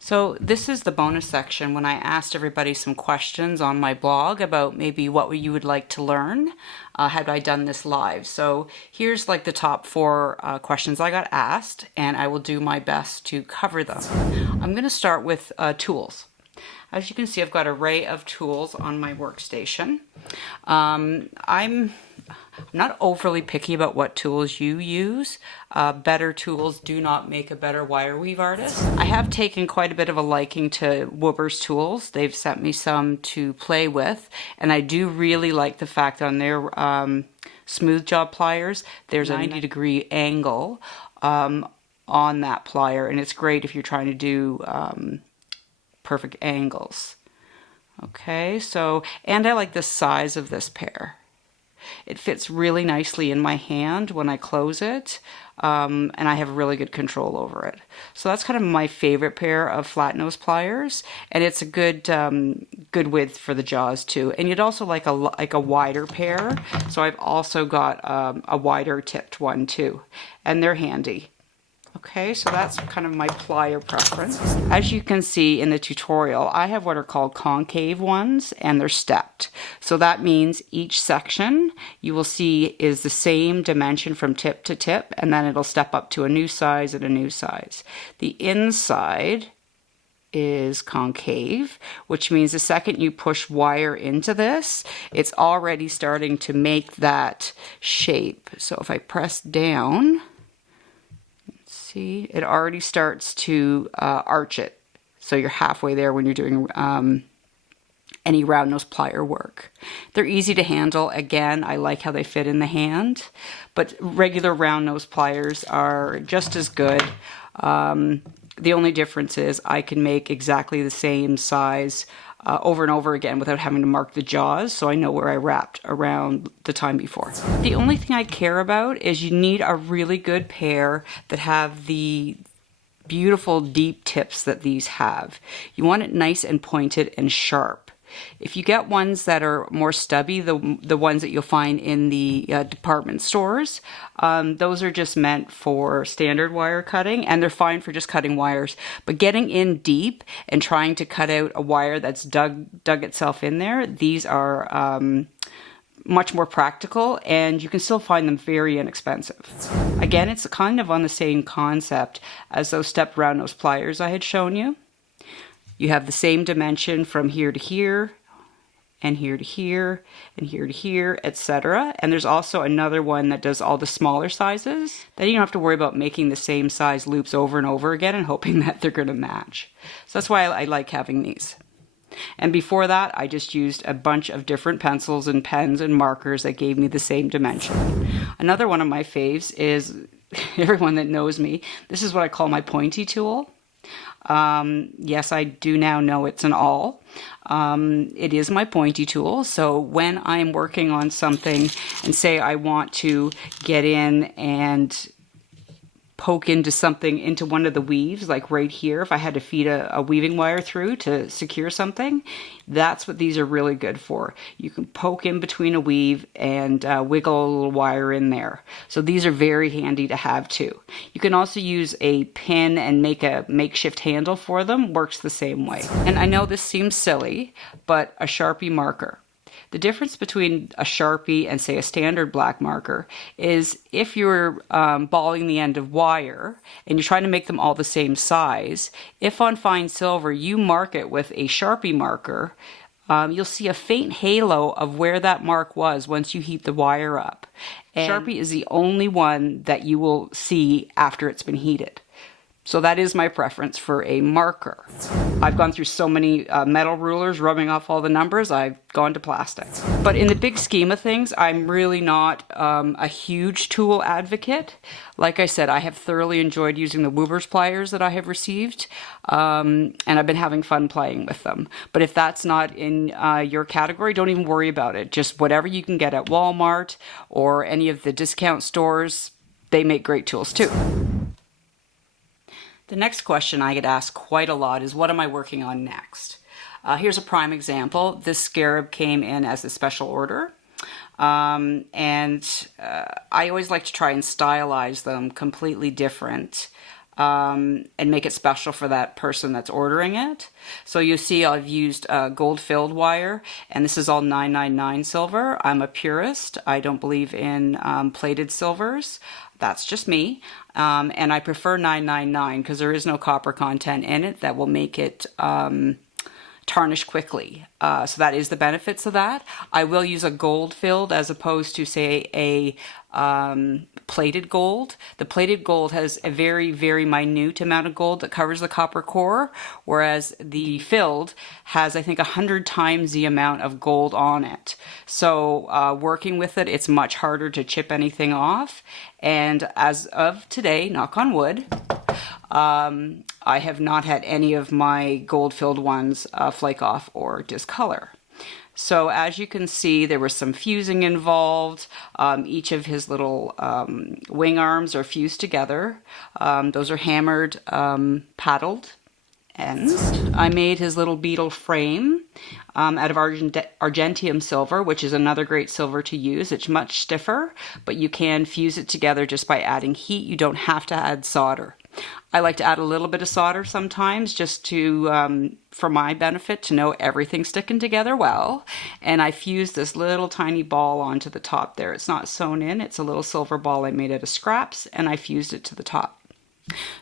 So this is the bonus section when I asked everybody some questions on my blog about maybe what you would like to learn had I done this live. So here's like the top four questions I got asked, and I will do my best to cover them. I'm going to start with tools. As you can see, I've got an array of tools on my workstation. I'm not overly picky about what tools you use. Better tools do not make a better wire weave artist. I have taken quite a bit of a liking to Wobur's tools. They've sent me some to play with, and I do really like the fact on their smooth job pliers, there's a 90-degree angle on that plier, and it's great if you're trying to do perfect angles. Okay, so, and I like the size of this pair. It fits really nicely in my hand when I close it, and I have really good control over it. So that's kind of my favorite pair of flat nose pliers, and it's a good good width for the jaws too. And you'd also like a wider pair, so I've also got a wider tipped one too, and they're handy. Okay, so that's kind of my plier preference. As you can see in the tutorial, I have what are called concave ones, and they're stepped. So that means each section you will see is the same dimension from tip to tip, and then it'll step up to a new size and a new size. The inside is concave, which means the second you push wire into this, it's already starting to make that shape. So if I press down, see, it already starts to arch it. So you're halfway there when you're doing any round nose plier work. They're easy to handle. Again, I like how they fit in the hand, but regular round nose pliers are just as good. The only difference is I can make exactly the same size over and over again without having to mark the jaws, so I know where I wrapped around the time before. The only thing I care about is you need a really good pair that have the beautiful deep tips that these have. You want it nice and pointed and sharp. If you get ones that are more stubby, the ones that you'll find in the department stores, those are just meant for standard wire cutting, and they're fine for just cutting wires. But getting in deep and trying to cut out a wire that's dug itself in there, these are much more practical, and you can still find them very inexpensive. Again, it's kind of on the same concept as those stepped round nose pliers I had shown you. You have the same dimension from here to here, and here to here, and here to here, etc. And there's also another one that does all the smaller sizes. Then you don't have to worry about making the same size loops over and over again and hoping that they're going to match. So that's why I like having these. And before that, I just used a bunch of different pencils and pens and markers that gave me the same dimension. Another one of my faves is, everyone that knows me, this is what I call my pointy tool. Yes, I do now know it's an awl. It is my pointy tool, so when I'm working on something and say I want to get in and poke into something, into one of the weaves, like right here, if I had to feed a weaving wire through to secure something, that's what these are really good for. You can poke in between a weave and wiggle a little wire in there. So these are very handy to have too. You can also use a pin and make a makeshift handle for them, works the same way. And I know this seems silly, but a Sharpie marker. The difference between a Sharpie and, say, a standard black marker is if you're balling the end of wire and you're trying to make them all the same size, if on fine silver you mark it with a Sharpie marker, you'll see a faint halo of where that mark was once you heat the wire up. And Sharpie is the only one that you will see after it's been heated. So that is my preference for a marker. I've gone through so many metal rulers rubbing off all the numbers, I've gone to plastic. But in the big scheme of things, I'm really not a huge tool advocate. Like I said, I have thoroughly enjoyed using the Wobur's pliers that I have received, and I've been having fun playing with them. But if that's not in your category, don't even worry about it. Just whatever you can get at Walmart or any of the discount stores, they make great tools too. The next question I get asked quite a lot is, what am I working on next? Here's a prime example. This scarab came in as a special order. I always like to try and stylize them completely different and make it special for that person that's ordering it. So you see I've used gold filled wire, and this is all 999 silver. I'm a purist. I don't believe in plated silvers. That's just me. And I prefer 999 because there is no copper content in it that will make it tarnish quickly. So that is the benefits of that. I will use a gold filled as opposed to, say, a plated gold. The plated gold has a very, very minute amount of gold that covers the copper core, whereas the filled has, I think, 100 times the amount of gold on it. So working with it, it's much harder to chip anything off. And as of today, knock on wood, I have not had any of my gold filled ones flake off or discolor. So as you can see, there was some fusing involved. Each of his little wing arms are fused together. Those are hammered, paddled ends. I made his little beetle frame out of argentium silver, which is another great silver to use. It's much stiffer, but you can fuse it together just by adding heat. You don't have to add solder. I like to add a little bit of solder sometimes just to, for my benefit, to know everything's sticking together well. And I fused this little tiny ball onto the top there. It's not sewn in, it's a little silver ball I made out of scraps, and I fused it to the top.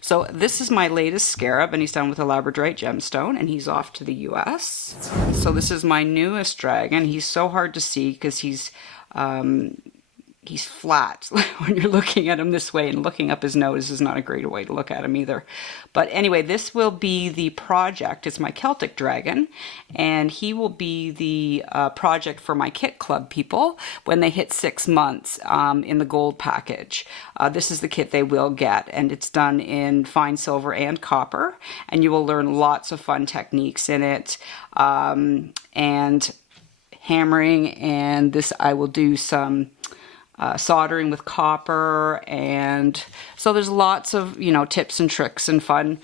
So this is my latest scarab, and he's done with a labradorite gemstone, and he's off to the US. So this is my newest dragon. He's so hard to see because he's flat when you're looking at him this way, and looking up his nose is not a great way to look at him either. But anyway, this will be the project. It's my Celtic dragon, and he will be the project for my kit club people when they hit 6 months in the gold package. This is the kit they will get, and it's done in fine silver and copper, and you will learn lots of fun techniques in it, and hammering, and this I will do some soldering with copper, and so there's lots of tips and tricks and fun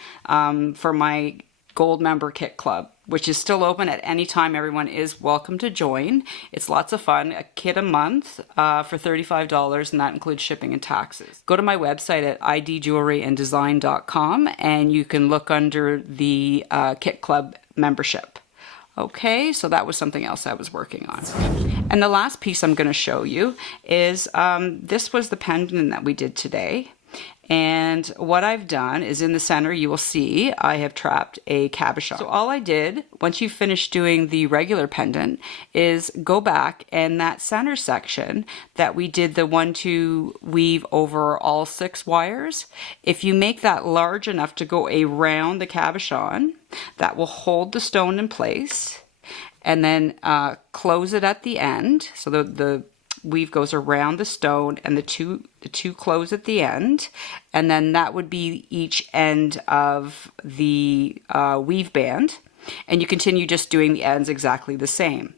for my gold member kit club, which is still open at any time. Everyone is welcome to join. It's lots of fun. A kit a month for $35, and that includes shipping and taxes. Go to my website at idjewelryanddesign.com, and you can look under the kit club membership. Okay, so that was something else I was working on. And the last piece I'm going to show you is this was the pendant that we did today. And what I've done is in the center, you will see I have trapped a cabochon. So all I did, once you finish doing the regular pendant, is go back, and that center section that we did the 1-2 weave over all 6 wires, if you make that large enough to go around the cabochon, that will hold the stone in place, and then close it at the end. So the weave goes around the stone, and the two close at the end, and then that would be each end of the weave band, and you continue just doing the ends exactly the same.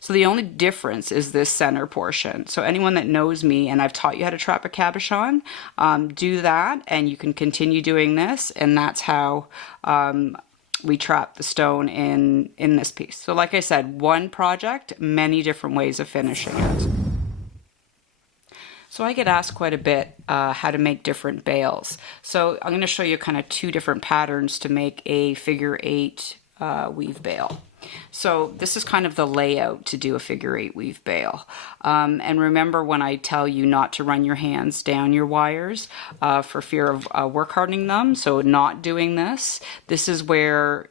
So the only difference is this center portion. So anyone that knows me, and I've taught you how to trap a cabochon, do that, and you can continue doing this, and that's how we trap the stone in this piece. So like I said, one project, many different ways of finishing it. So I get asked quite a bit how to make different bails. So I'm going to show you kind of 2 different patterns to make a figure 8 weave bail. So this is kind of the layout to do a figure 8 weave bail. And remember when I tell you not to run your hands down your wires for fear of work hardening them, so not doing this. This is where,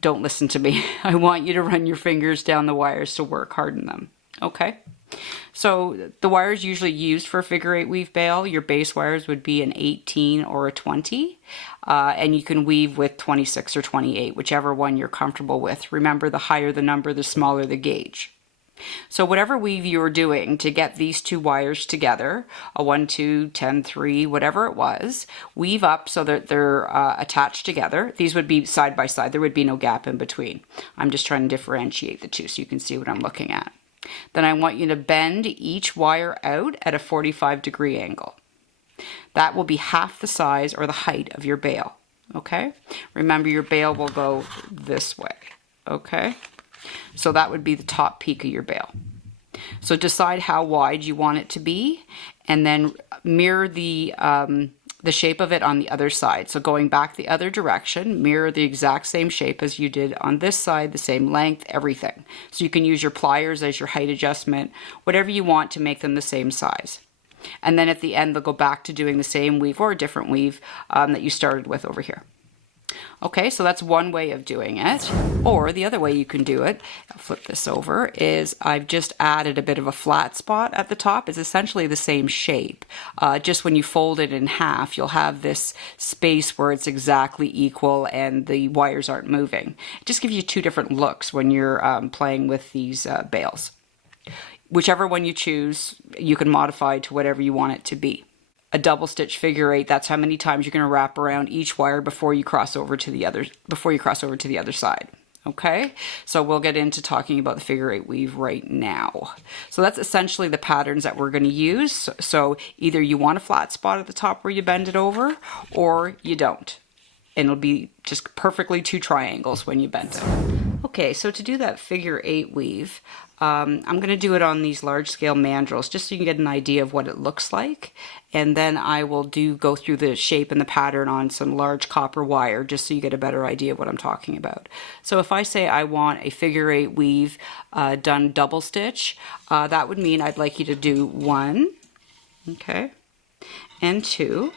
don't listen to me. I want you to run your fingers down the wires to work harden them. Okay? So the wires usually used for a figure 8 weave bail, your base wires would be an 18 or a 20, and you can weave with 26 or 28, whichever one you're comfortable with. Remember, the higher the number, the smaller the gauge. So whatever weave you're doing to get these 2 wires together, a 1-2, 10-3, whatever it was, weave up so that they're attached together. These would be side by side. There would be no gap in between. I'm just trying to differentiate the 2 so you can see what I'm looking at. Then I want you to bend each wire out at a 45-degree angle. That will be half the size or the height of your bail. Okay? Remember, your bail will go this way. Okay? So that would be the top peak of your bail. So decide how wide you want it to be, and then mirror the the shape of it on the other side. So going back the other direction, mirror the exact same shape as you did on this side, the same length, everything. So you can use your pliers as your height adjustment, whatever you want to make them the same size. And then at the end, they'll go back to doing the same weave or a different weave that you started with over here. Okay, so that's one way of doing it. Or the other way you can do it, I'll flip this over, is I've just added a bit of a flat spot at the top. It's essentially the same shape. Just when you fold it in half, you'll have this space where it's exactly equal and the wires aren't moving. It just gives you two different looks when you're playing with these bales. Whichever one you choose, you can modify to whatever you want it to be. A double stitch figure eight, that's how many times you're going to wrap around each wire before you cross over to the other side. Okay, so we'll get into talking about the figure eight weave right now. So that's essentially the patterns that we're going to use. So either you want a flat spot at the top where you bend it over, or you don't. And it'll be just perfectly two triangles when you bend it. Okay, so to do that figure eight weave, I'm going to do it on these large scale mandrels just so you can get an idea of what it looks like. And then I will go through the shape and the pattern on some large copper wire just so you get a better idea of what I'm talking about. So if I say I want a figure eight weave done double stitch, that would mean I'd like you to do 1, okay, and 2,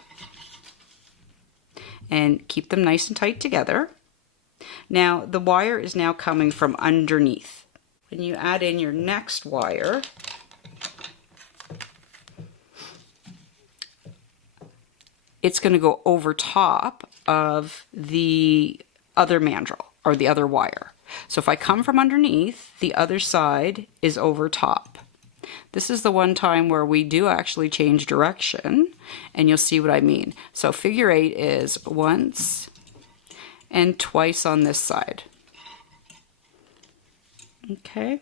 and keep them nice and tight together. Now the wire is now coming from underneath. When you add in your next wire, it's going to go over top of the other mandrel or the other wire. So if I come from underneath, the other side is over top. This is the one time where we do actually change direction, and you'll see what I mean. So figure eight is once and twice on this side. Okay.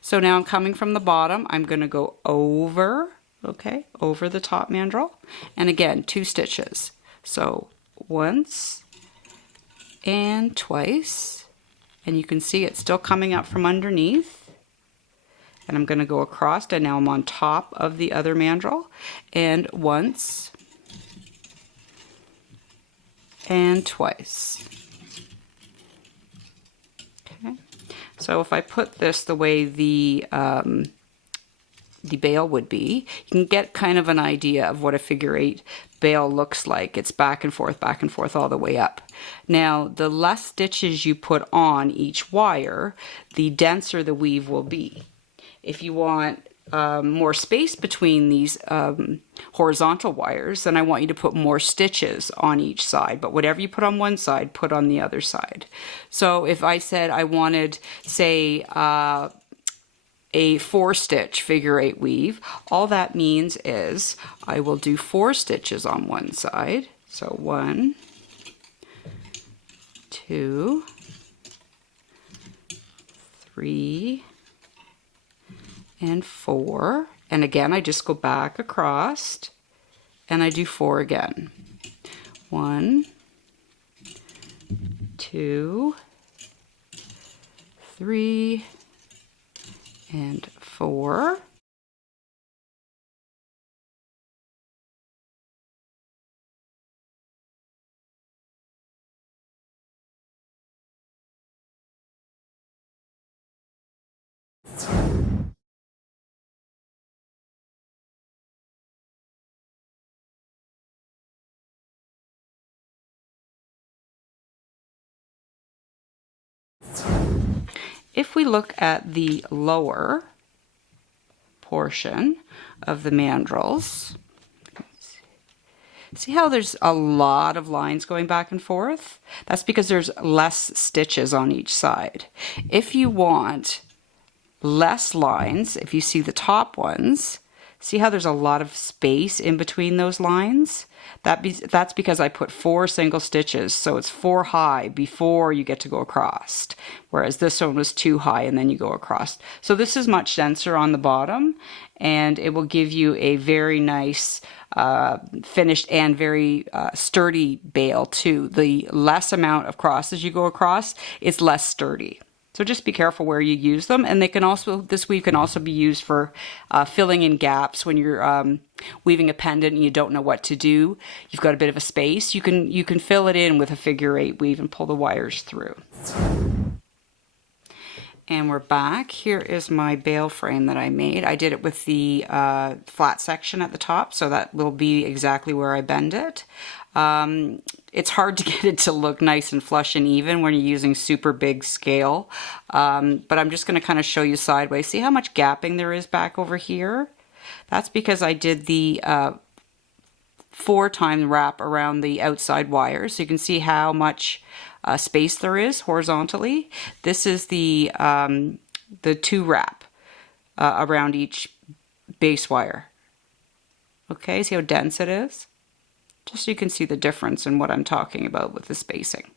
So now I'm coming from the bottom. I'm going to go over, okay, over the top mandrel. And again, 2 stitches. So once and twice. And you can see it's still coming up from underneath. And I'm going to go across, and now I'm on top of the other mandrel. And once and twice. So if I put this the way the bale would be, you can get kind of an idea of what a figure eight bale looks like. It's back and forth all the way up. Now, the less stitches you put on each wire, the denser the weave will be. If you want more space between these horizontal wires, then I want you to put more stitches on each side. But whatever you put on one side, put on the other side. So if I said I wanted, say, a 4-stitch figure eight weave, all that means is I will do 4 stitches on one side. So 1, 2, 3, and 4, and again I just go back across and I do 4 again. 1, 2, 3, and 4. If we look at the lower portion of the mandrels, see how there's a lot of lines going back and forth? That's because there's less stitches on each side. If you want less lines, if you see the top ones, see how there's a lot of space in between those lines? That's because I put 4 single stitches, so it's 4 high before you get to go across, whereas this one was 2 high and then you go across. So this is much denser on the bottom, and it will give you a very nice finished and very sturdy bale too. The less amount of crosses you go across, it's less sturdy. So just be careful where you use them. And they can also, this weave can also be used for filling in gaps when you're weaving a pendant and you don't know what to do. You've got a bit of a space. You can fill it in with a figure-8 weave and pull the wires through. And we're back. Here is my bale frame that I made. I did it with the flat section at the top, so that will be exactly where I bend it. It's hard to get it to look nice and flush and even when you're using super big scale, but I'm just going to kind of show you sideways. See how much gapping there is back over here? That's because I did the 4-time wrap around the outside wires, so you can see how much space there is horizontally. This is the 2 wrap around each base wire. Okay, see how dense it is? Just so you can see the difference in what I'm talking about with the spacing.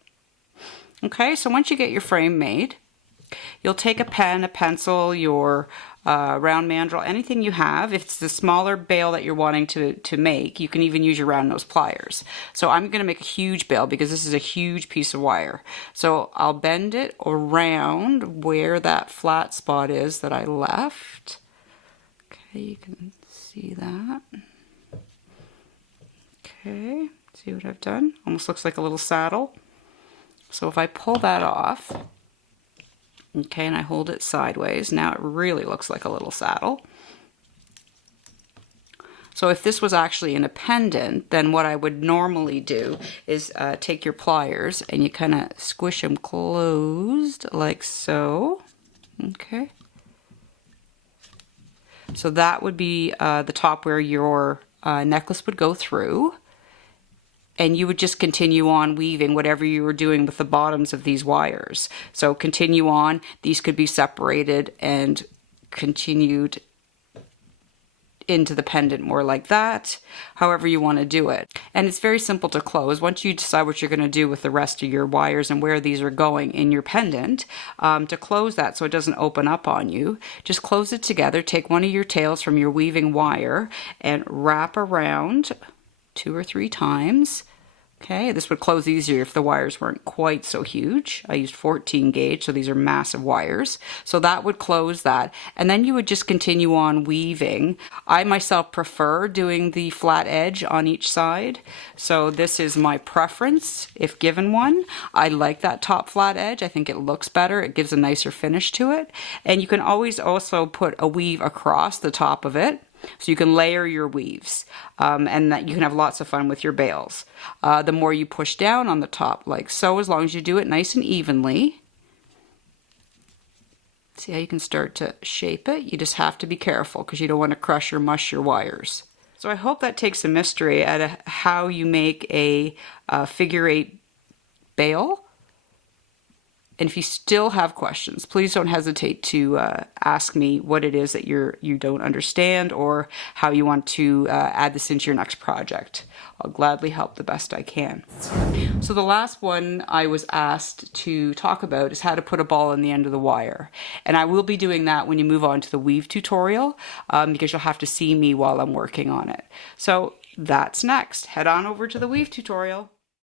Okay, so once you get your frame made, you'll take a pen, a pencil, your round mandrel, anything you have. If it's the smaller bale that you're wanting to make, you can even use your round nose pliers. So I'm going to make a huge bale because this is a huge piece of wire. So I'll bend it around where that flat spot is that I left. Okay, you can see that. Okay, see what I've done? Almost looks like a little saddle. So if I pull that off, okay, and I hold it sideways, now it really looks like a little saddle. So if this was actually in a pendant, then what I would normally do is take your pliers and you kind of squish them closed like so. Okay. So that would be the top where your necklace would go through. And you would just continue on weaving whatever you were doing with the bottoms of these wires. So continue on. These could be separated and continued into the pendant more like that, however you want to do it. And it's very simple to close. Once you decide what you're going to do with the rest of your wires and where these are going in your pendant, to close that so it doesn't open up on you, just close it together. Take one of your tails from your weaving wire and wrap around 2 or 3 times. Okay, this would close easier if the wires weren't quite so huge. I used 14 gauge, so these are massive wires. So that would close that. And then you would just continue on weaving. I myself prefer doing the flat edge on each side. So this is my preference, if given one. I like that top flat edge. I think it looks better. It gives a nicer finish to it. And you can always also put a weave across the top of it. So you can layer your weaves and that you can have lots of fun with your bales. The more you push down on the top like so, as long as you do it nice and evenly. See how you can start to shape it? You just have to be careful because you don't want to crush or mush your wires. So I hope that takes the mystery out of how you make a figure-8 bale. And if you still have questions, please don't hesitate to ask me what it is that you don't understand or how you want to add this into your next project. I'll gladly help the best I can. So the last one I was asked to talk about is how to put a ball in the end of the wire. And I will be doing that when you move on to the weave tutorial because you'll have to see me while I'm working on it. So that's next. Head on over to the weave tutorial.